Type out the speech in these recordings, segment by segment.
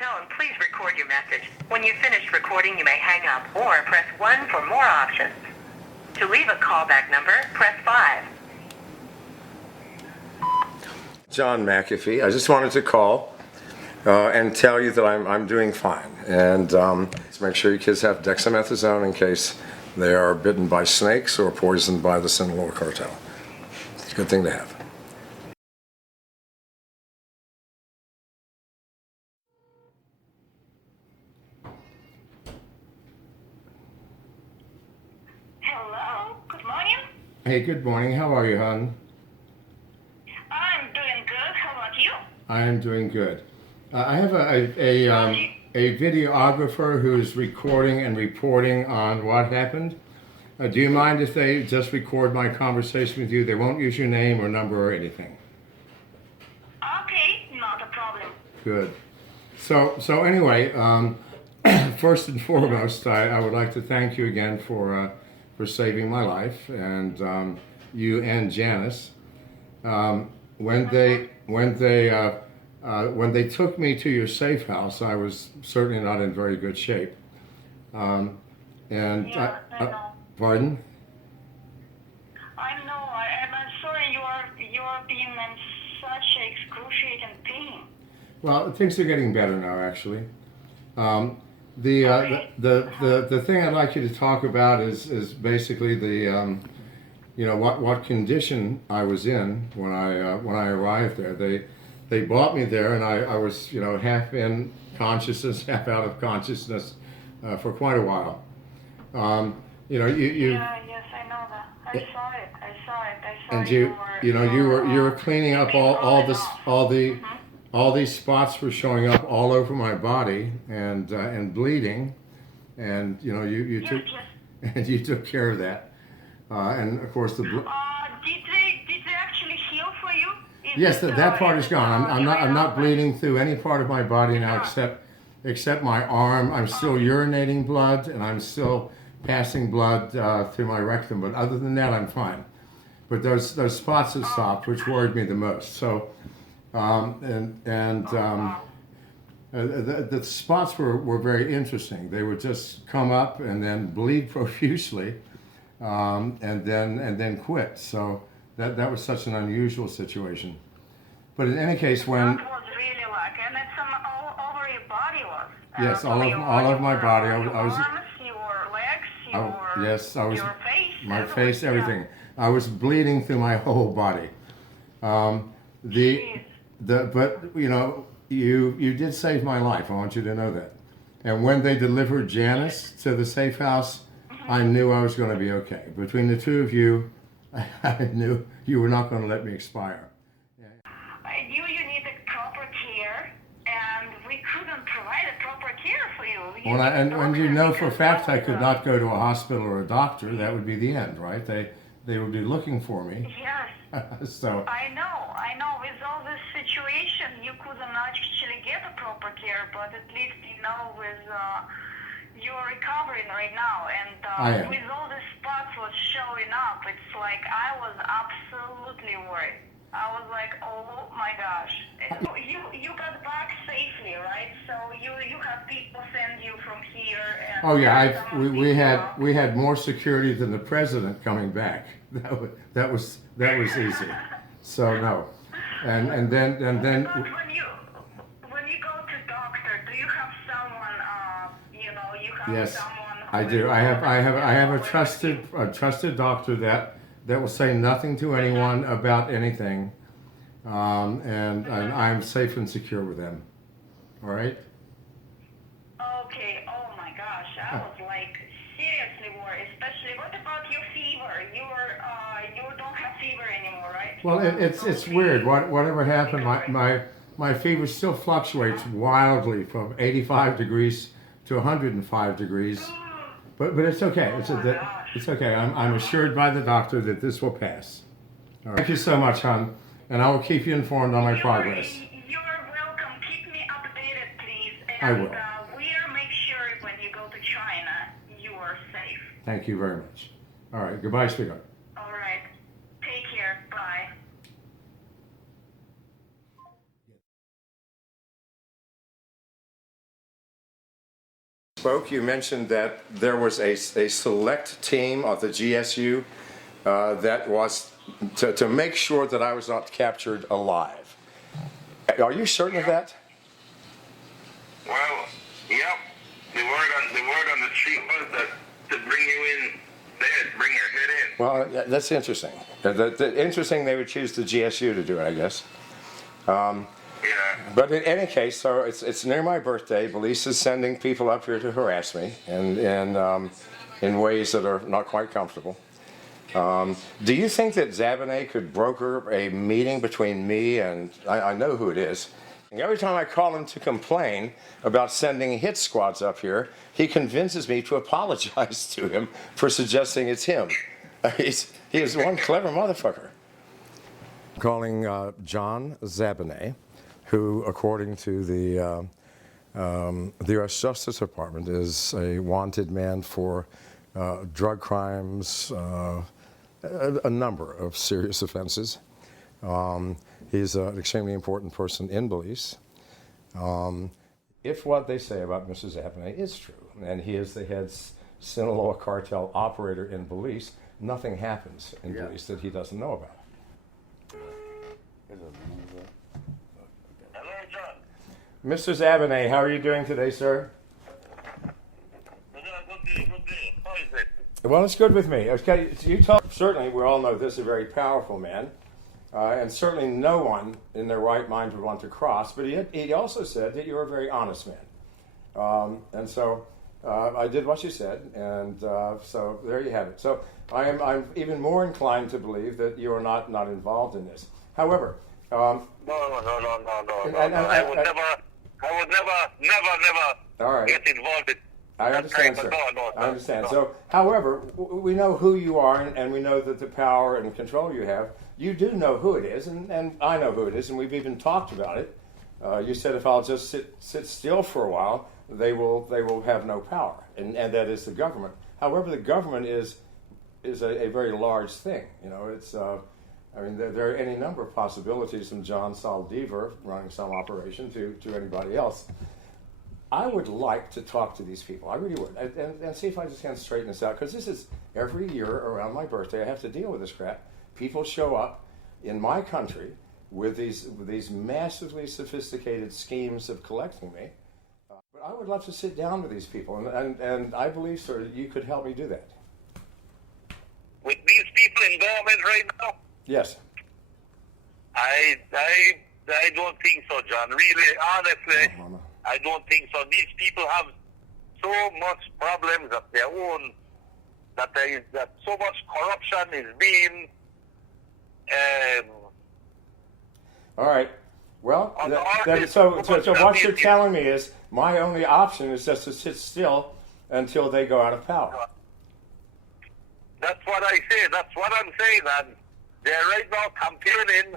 tone, please record your message. When you've finished recording, you may hang up or press 1 for more options. To leave a callback number, press 5. John McAfee. I just wanted to call and tell you that I'm doing fine. And make sure your kids have dexamethasone in case they are bitten by snakes or poisoned by the SINALOA cartel. It's a good thing to have. Hello, good morning. Hey, good morning. How are you, hon? I'm doing good. How about you? I am doing good. I have a videographer who's recording and reporting on what happened. Do you mind if they just record my conversation with you? They won't use your name or number or anything. Okay, not a problem. Good. So anyway, first and foremost, I would like to thank you again for saving my life, and you and Janice. When they took me to your safe house, I was certainly not in very good shape. I know. Pardon? I know, and I'm sorry you are being in such excruciating pain. Well, things are getting better now, actually. The thing I'd like you to talk about is basically the what condition I was in when I arrived there. They brought me there, and I was half in consciousness, half out of consciousness for quite a while. Yeah, yes, I know that. I saw it. And you were cleaning up all these spots were showing up all over my body and bleeding, and you took and you took care of that, and of course did they actually heal for you? Yes, that part is gone. I'm not bleeding through any part of my body now except my arm. I'm still urinating blood, and I'm still passing blood through my rectum, but other than that, I'm fine. But those spots have stopped, which worried me the most. So, the spots were very interesting. They would just come up and then bleed profusely, and then quit. So that was such an unusual situation. But in any case, when that was really like, and it's all over your body was. Yes, all of my body. I was. Arms, your legs, yes, I was. Your face. My face, everything. I was bleeding through my whole body. But you did save my life. I want you to know that. And when they delivered Janice to the safe house, I knew I was going to be okay. Between the two of you, I knew you were not going to let me expire. I knew you needed proper care, and we couldn't provide a proper care for you. And you know for a fact I could not go to a hospital or a doctor. That would be the end, right? They would be looking for me. Yes. So I know. With all this situation, you couldn't actually get a proper care, but at least with you're recovering right now, and with all the spots was showing up, it's like I was absolutely worried. I was like, oh my gosh. You got back safely, right? So you have people send you from here. And oh yeah, we had more security than the president coming back. That was easy. So no, and then. But when you go to doctor, do you have someone? You have yes, someone. I do. I have a trusted doctor that will say nothing to anyone about anything, and I'm safe and secure with them. All right. Okay. Oh my gosh, I was like seriously worried. Especially, what about your fever? You don't have fever anymore, right? Well, it's weird. Whatever happened, my fever still fluctuates wildly from 85 degrees to 105 degrees, but it's okay. It's okay. I'm assured by the doctor that this will pass. All right. Thank you so much, hon, and I will keep you informed on my progress. You're welcome. Keep me updated, please. And I will. We'll make sure when you go to China, you are safe. Thank you very much. All right. Goodbye, sweetheart. All right. Take care. Bye. Spoke, you mentioned that there was a select team of the GSU that was to make sure that I was not captured alive. Are you certain of that? Well, yep. The word on the street was that to bring you in dead, bring your head in. Well, that's interesting. Interesting they would choose the GSU to do it, I guess. Yeah. But in any case, so it's near my birthday. Belize is sending people up here to harass me and in ways that are not quite comfortable. Do you think that ZABANEH could broker a meeting between me and, I know who it is. Every time I call him to complain about sending hit squads up here, he convinces me to apologize to him for suggesting it's him. He is one clever motherfucker. Calling John ZABANEH, who, according to the U.S. Justice Department, is a wanted man for drug crimes, a number of serious offenses. He's an extremely important person in Belize. If what they say about Mr. ZABANEH is true, and he is the head SINALOA cartel operator in Belize, nothing happens in Belize that he doesn't know about. Hello, John. Mr. ZABANEH, how are you doing today, sir? Good day. How is it? Well, it's good with me. Okay, you talk. Certainly, we all know this is a very powerful man, and certainly no one in their right mind would want to cross. But he also said that you're a very honest man, and so I did what you said, and so there you have it. So I'm even more inclined to believe that you are not involved in this. However, No. I would never all right. get involved in. I understand, sir. No. I understand. So, however, we know who you are, and we know that the power and control you have. You do know who it is, and I know who it is, and we've even talked about it. You said if I'll just sit still for a while, they will have no power, and that is the government. However, the government is a very large thing. You know, it's. I mean, there are any number of possibilities from John Saldivar running some operation to anybody else. I would like to talk to these people. I really would, and see if I just can straighten this out. Because this is every year around my birthday, I have to deal with this crap. People show up in my country with these massively sophisticated schemes of collecting me. But I would love to sit down with these people, and I believe, sir, that you could help me do that. With these people in government right now, yes. I don't think so, John. Really, honestly, I don't think so. These people have so much problems of their own that so much corruption is being. All right. Well, so what you're telling me is my only option is just to sit still until they go out of power. That's what I say. That's what I'm saying. And they're right now campaigning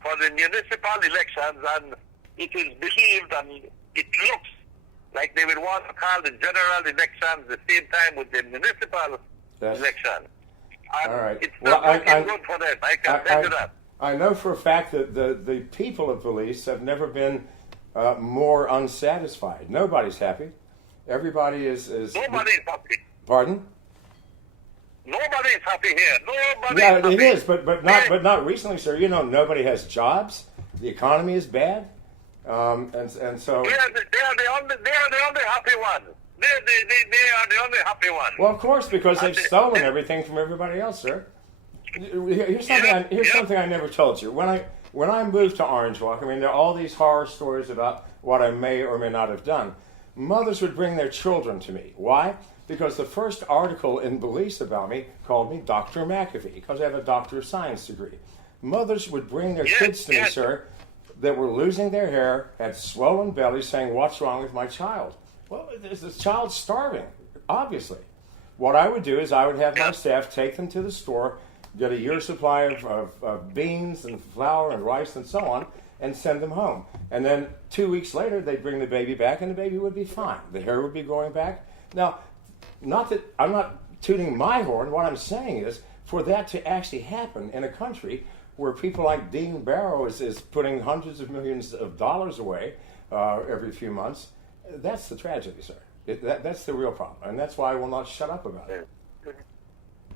for the municipal elections, and it is believed and it looks like they will want to call the general elections the same time with the municipal election. And all right. It's not looking good for them. I can tell you that. I know for a fact that the people of Belize have never been more unsatisfied. Nobody's happy. Everybody is. Nobody's happy. Pardon? Nobody's happy here. Nobody's yeah, happy. It is, but not recently, sir. You know, nobody has jobs. The economy is bad, and so. They are the only happy ones. They are the only happy ones. Well, of course, because they've stolen everything from everybody else, sir. Here's something I never told you. When I moved to Orange Walk, I mean, there are all these horror stories about what I may or may not have done. Mothers would bring their children to me. Why? Because the first article in Belize about me called me Dr. McAfee, because I have a Doctor of Science degree. Mothers would bring their kids to me, sir, that were losing their hair, had swollen bellies, saying, "What's wrong with my child?" Well, the child's starving, obviously. What I would do is I would have my staff take them to the store, get a year's supply of beans and flour and rice and so on, and send them home. And then 2 weeks later, they'd bring the baby back, and the baby would be fine. The hair would be growing back. Now, not that I'm not tooting my horn. What I'm saying is, for that to actually happen in a country where people like Dean Barrow is putting hundreds of millions of dollars away every few months, that's the tragedy, sir. That's the real problem, and that's why I will not shut up about it.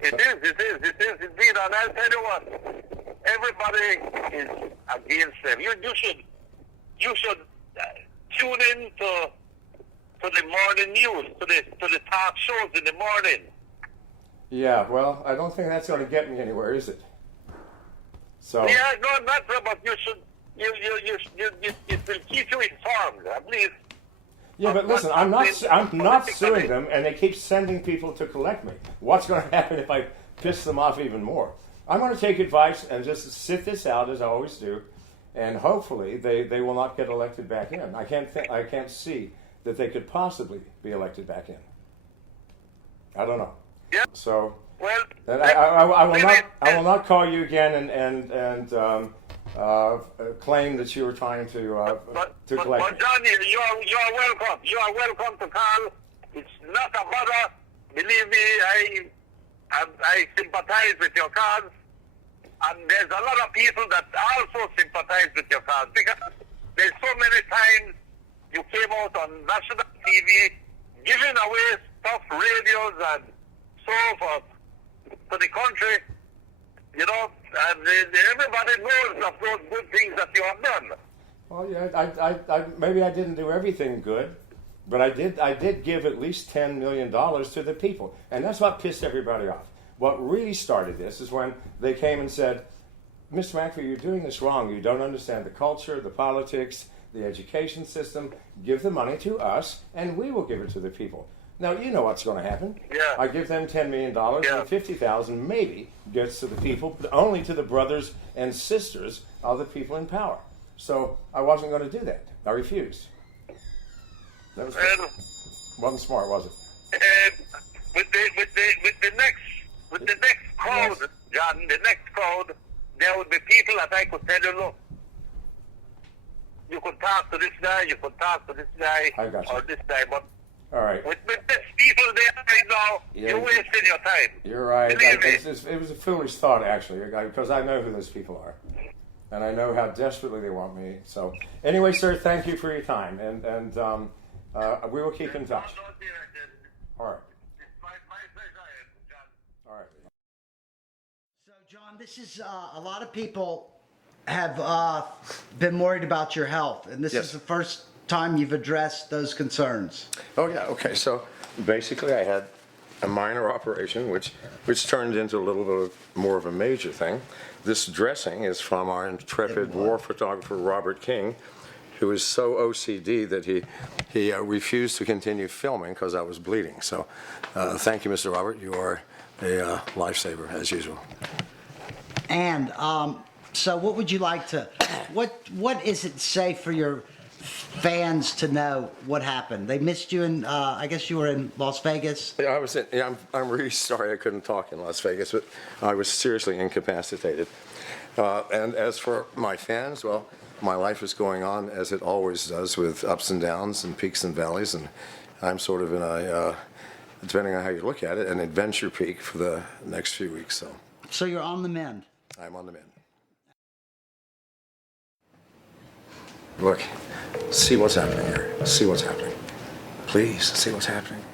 It is indeed. And I'll tell you what, everybody is against them. You should tune in to the morning news, to the talk shows in the morning. Yeah, well, I don't think that's going to get me anywhere, is it? So. Yeah, no, not so, but you should. It will keep you informed, at least. Yeah, but listen, I'm not suing them, and they keep sending people to collect me. What's going to happen if I piss them off even more? I'm going to take advice and just sit this out as I always do, and hopefully they will not get elected back in. I can't see that they could possibly be elected back in. I don't know. Yeah. So. Well, I will not call you again and claim that you were trying to collect. But Johnny, you are welcome. You are welcome to call. It's not a bother. Believe me, I sympathize with your cause, and there's a lot of people that also sympathize with your cause, because there's so many times you came out on national TV giving away stuff, radios and so forth to the country, you know, and everybody knows of those good things that you have done. Well, yeah, maybe I didn't do everything good, but I did give at least $10 million to the people, and that's what pissed everybody off. What really started this is when they came and said, Mr. McAfee, you're doing this wrong. You don't understand the culture, the politics, the education system. Give the money to us, and we will give it to the people. Now, you know what's going to happen. Yeah. I give them $10 million, Yeah. and $50,000 maybe gets to the people, but only to the brothers and sisters of the people in power. So I wasn't going to do that. I refused. That wasn't smart, was it? With the next crowd, yes. John, the next crowd, there would be people that I could tell you, look, you could talk to this guy, you could talk to this guy, I got you. or this guy, but all right. With these people there right now, you're wasting your time. You're right. Believe me. It was a foolish thought, actually, because I know who those people are. And I know how desperately they want me. So, anyway, sir, thank you for your time. And we will keep in touch. All right. All right. So, John, this is a lot of people have been worried about your health. And this is the first time you've addressed those concerns. Oh yeah, okay. So basically I had a minor operation which turned into a little bit more of a major thing. This dressing is from our intrepid war photographer Robert King, who is so OCD that he refused to continue filming because I was bleeding. So thank you, Mr. Robert. You are a lifesaver as usual. And so what would you like to, what is it safe for your fans to know what happened? They missed you in, I guess you were in Las Vegas? Yeah, I'm really sorry I couldn't talk in Las Vegas, but I was seriously incapacitated. And as for my fans, well, my life is going on as it always does, with ups and downs and peaks and valleys, and I'm sort of in a, depending on how you look at it, an adventure peak for the next few weeks. So you're on the mend? I'm on the mend. Look, see what's happening here. See what's happening. Please, see what's happening.